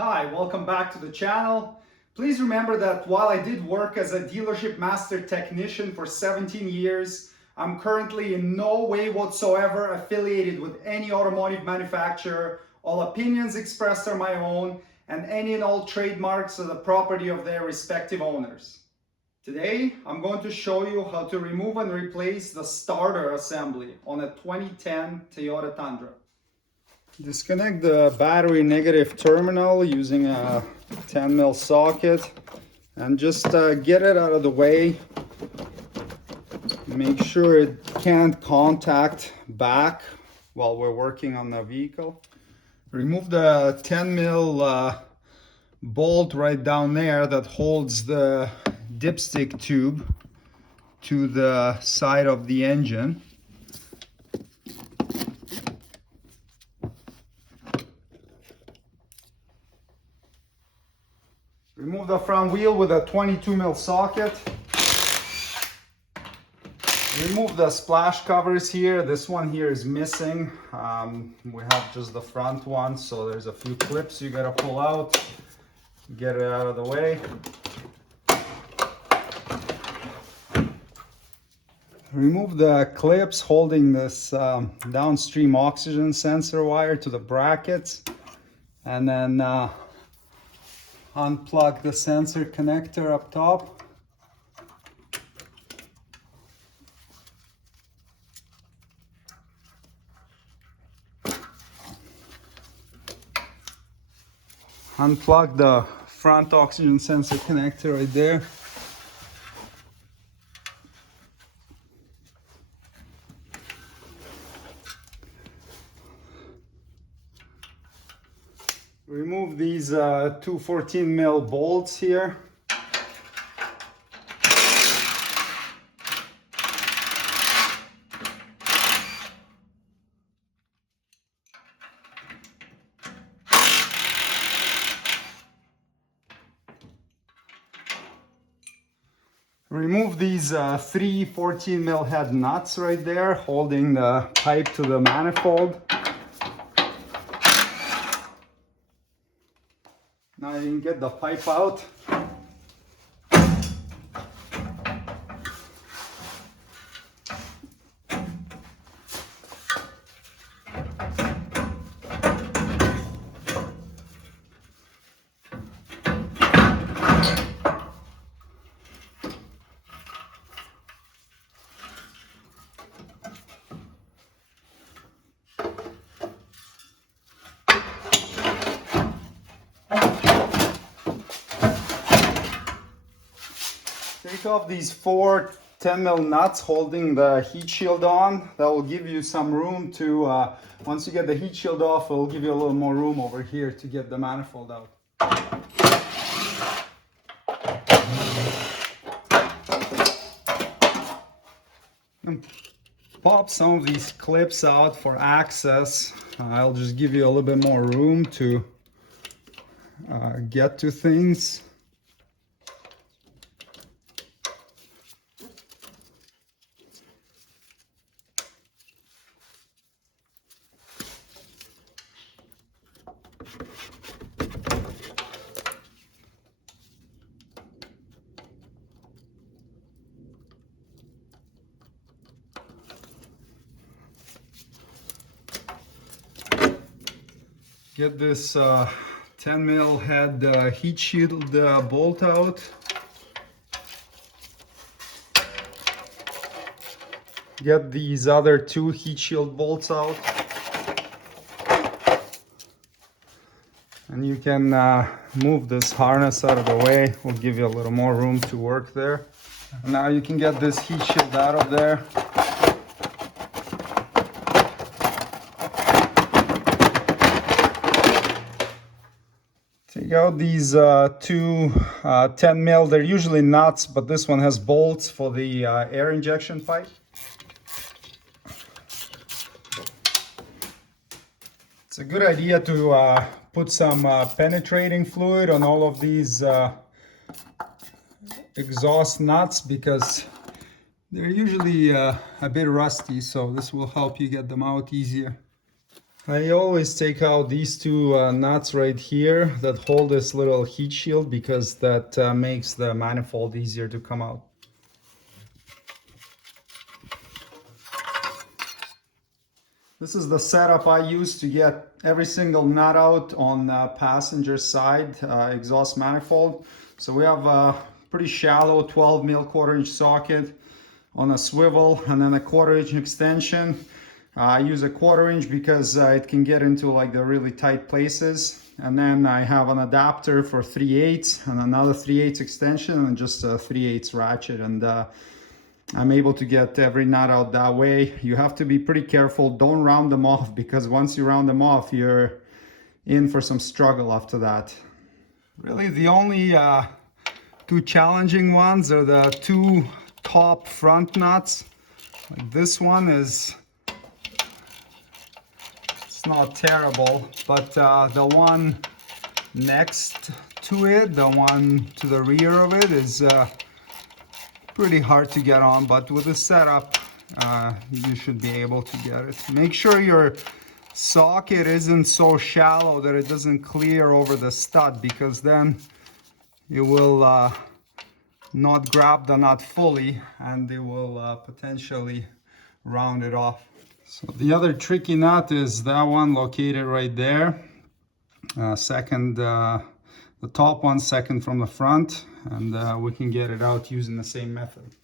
Hi, welcome back to the channel. Please remember that while I did work as a dealership master technician for 17 years, I'm currently in no way whatsoever affiliated with any automotive manufacturer. All opinions expressed are my own, and any and all trademarks are the property of their respective owners. Today, I'm going to show you how to remove and replace the starter assembly on a 2010 Toyota Tundra. Disconnect the battery negative terminal using a 10mm socket and just get it out of the way. Make sure it can't contact back while we're working on the vehicle. Remove the 10mm bolt right down there that holds the dipstick tube to the side of the engine. Remove the front wheel with a 22mm socket. Remove the splash covers here. This one here is missing. We have just the front one, so there's a few clips you gotta pull out. Get it out of the way. Remove the clips holding this downstream oxygen sensor wire to the brackets, and then unplug the sensor connector up top. Unplug the front oxygen sensor connector right there. Remove these two 14mm bolts here. Remove these three 14mm head nuts right there, holding the pipe to the manifold. Now you can get the pipe out. Take off these four 10mm nuts holding the heat shield on. That will give you some room to, once you get the heat shield off, it will give you a little more room over here to get the manifold out. And pop some of these clips out for access. I'll just give you a little bit more room to get to things. Get this 10mm head heat shield bolt out. Get these other two heat shield bolts out. And you can move this harness out of the way. We'll give you a little more room to work there. And now you can get this heat shield out of there. Take out these two 10mm. They're usually nuts, but this one has bolts for the air injection pipe. It's a good idea to put some penetrating fluid on all of these exhaust nuts because they're usually a bit rusty, so this will help you get them out easier. I always take out these two nuts right here that hold this little heat shield because that makes the manifold easier to come out. This is the setup I use to get every single nut out on the passenger side exhaust manifold. So we have a pretty shallow 12 mil 1/4 inch socket on a swivel and then a 1/4 inch extension. I use a 1/4 inch because it can get into like the really tight places. And then I have an adapter for 3/8 and another 3/8 extension and just a 3/8 ratchet. And I'm able to get every nut out that way. You have to be pretty careful. Don't round them off because once you round them off, you're in for some struggle after that. Really, the only two challenging ones are the two top front nuts. Like this one is, it's not terrible, but the one next to it, the one to the rear of it is pretty hard to get on, but with the setup you should be able to get it. Make sure your socket isn't so shallow that it doesn't clear over the stud, because then you will not grab the nut fully and it will potentially round it off. So the other tricky nut is that one located right there. The top one second from the front, and we can get it out using the same method.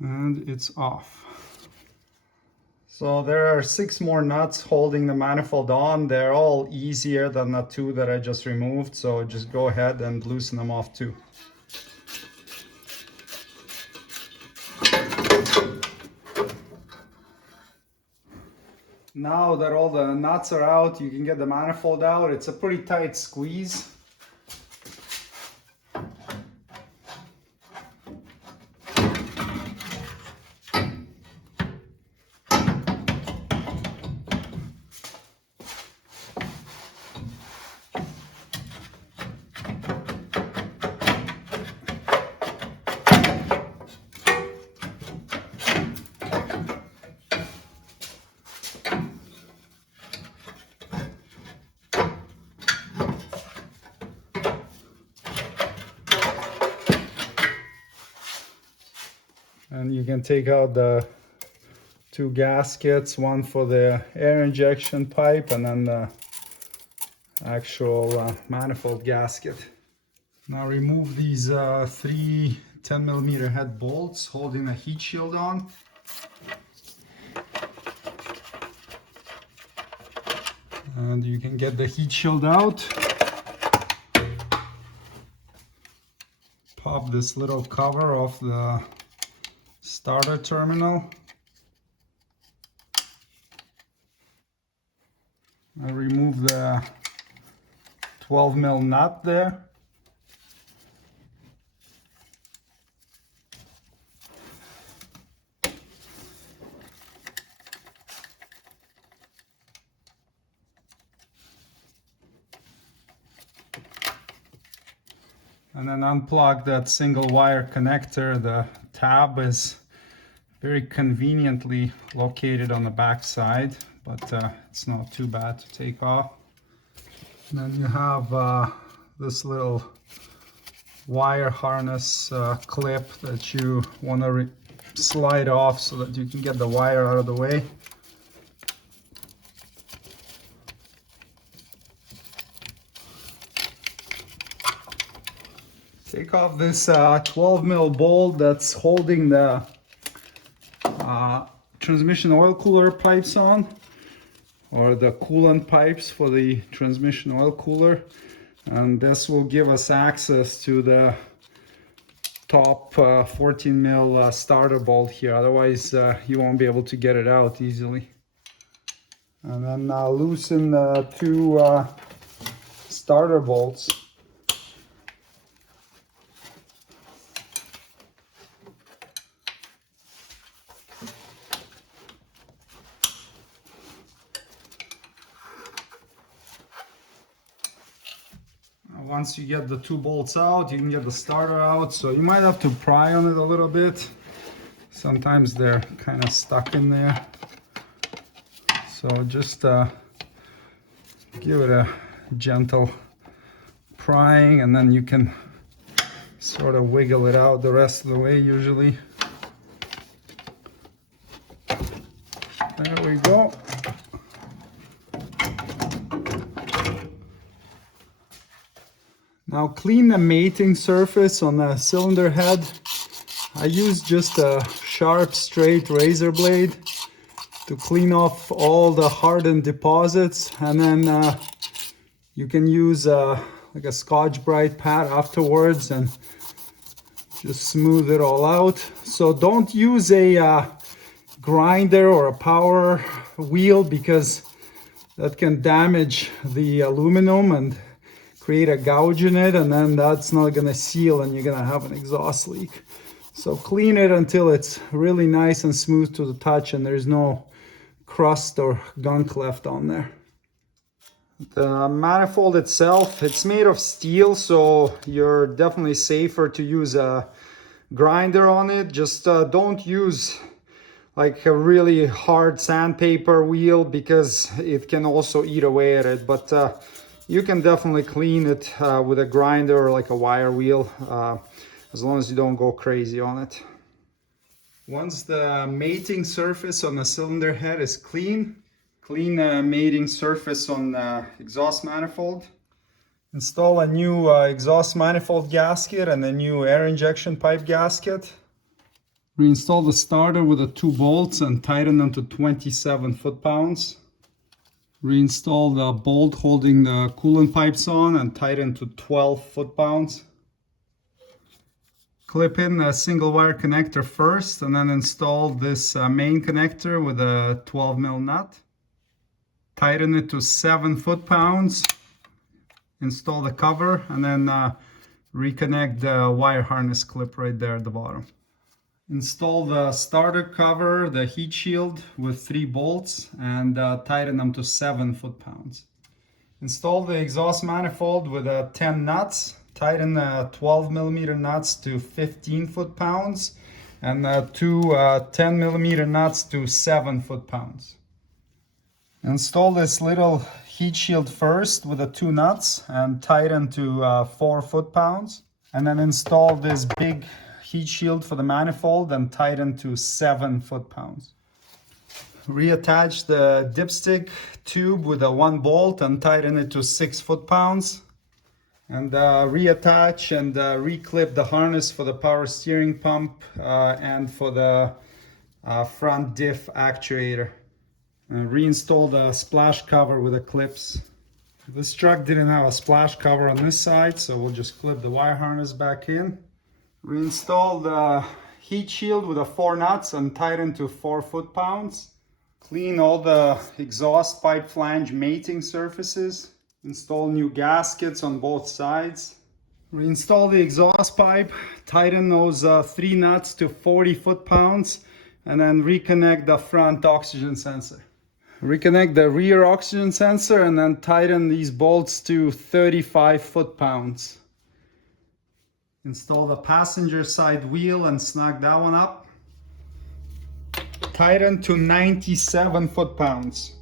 And it's off. So there are 6 more nuts holding the manifold on. They're all easier than the 2 that I just removed, so just go ahead and loosen them off too. Now that all the nuts are out, you can get the manifold out. It's a pretty tight squeeze. And you can take out the 2 gaskets, one for the air injection pipe and then the actual manifold gasket. Now remove these 3 10mm head bolts holding the heat shield on. And you can get the heat shield out. Pop this little cover off the starter terminal. I remove the 12mm nut there. And then unplug that single wire connector. The tab is very conveniently located on the back side, but it's not too bad to take off. And then you have this little wire harness clip that you want to slide off so that you can get the wire out of the way. Take off this 12mm bolt that's holding the transmission oil cooler pipes on, or the coolant pipes for the transmission oil cooler, and this will give us access to the top 14mm starter bolt here. Otherwise you won't be able to get it out easily. And then loosen the 2 starter bolts. once you get the 2 bolts out, you can get the starter out. So you might have to pry on it a little bit. Sometimes they're kind of stuck in there. So just give it a gentle prying, and then you can sort of wiggle it out the rest of the way usually. There we go. Now clean the mating surface on the cylinder head. I use just a sharp, straight razor blade to clean off all the hardened deposits, and then you can use like a Scotch-Brite pad afterwards and just smooth it all out. So don't use a grinder or a power wheel, because that can damage the aluminum and create a gouge in it, and then that's not going to seal and you're going to have an exhaust leak. So clean it until it's really nice and smooth to the touch and there's no crust or gunk left on there. The manifold itself, it's made of steel, so you're definitely safer to use a grinder on it. Just don't use like a really hard sandpaper wheel, because it can also eat away at it. But you can definitely clean it with a grinder or like a wire wheel, as long as you don't go crazy on it. Once the mating surface on the cylinder head is clean, clean the mating surface on the exhaust manifold. Install a new exhaust manifold gasket and a new air injection pipe gasket. Reinstall the starter with the 2 bolts and tighten them to 27 foot-pounds. Reinstall the bolt holding the coolant pipes on and tighten to 12 foot-pounds. Clip in a single wire connector first, and then install this main connector with a 12mm nut. Tighten it to 7 foot-pounds. Install the cover, and then reconnect the wire harness clip right there at the bottom. Install the starter cover, the heat shield, with 3 bolts and tighten them to 7 foot-pounds. Install the exhaust manifold with 10 nuts. Tighten 12mm nuts to 15 foot-pounds and 2 10mm nuts to 7 foot-pounds. Install this little heat shield first with the 2 nuts and tighten to 4 foot-pounds. And then install this big heat shield for the manifold and tighten to 7 foot-pounds. Reattach the dipstick tube with a 1 bolt and tighten it to 6 foot-pounds. And reattach and reclip the harness for the power steering pump and for the front diff actuator. And reinstall the splash cover with the clips. This truck didn't have a splash cover on this side, so we'll just clip the wire harness back in. Reinstall the heat shield with the 4 nuts and tighten to 4 foot-pounds. Clean all the exhaust pipe flange mating surfaces. Install new gaskets on both sides. Reinstall the exhaust pipe. Tighten those 3 nuts to 40 foot-pounds and then reconnect the front oxygen sensor. Reconnect the rear oxygen sensor and then tighten these bolts to 35 foot-pounds. Install the passenger side wheel and snug that one up. Tighten to 97 foot-pounds.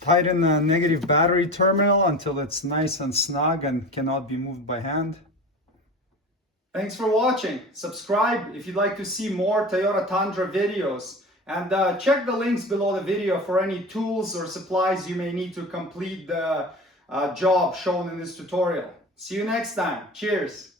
Tighten the negative battery terminal until it's nice and snug and cannot be moved by hand. Thanks for watching. Subscribe if you'd like to see more Toyota Tundra videos. And check the links below the video for any tools or supplies you may need to complete the job shown in this tutorial. See you next time. Cheers.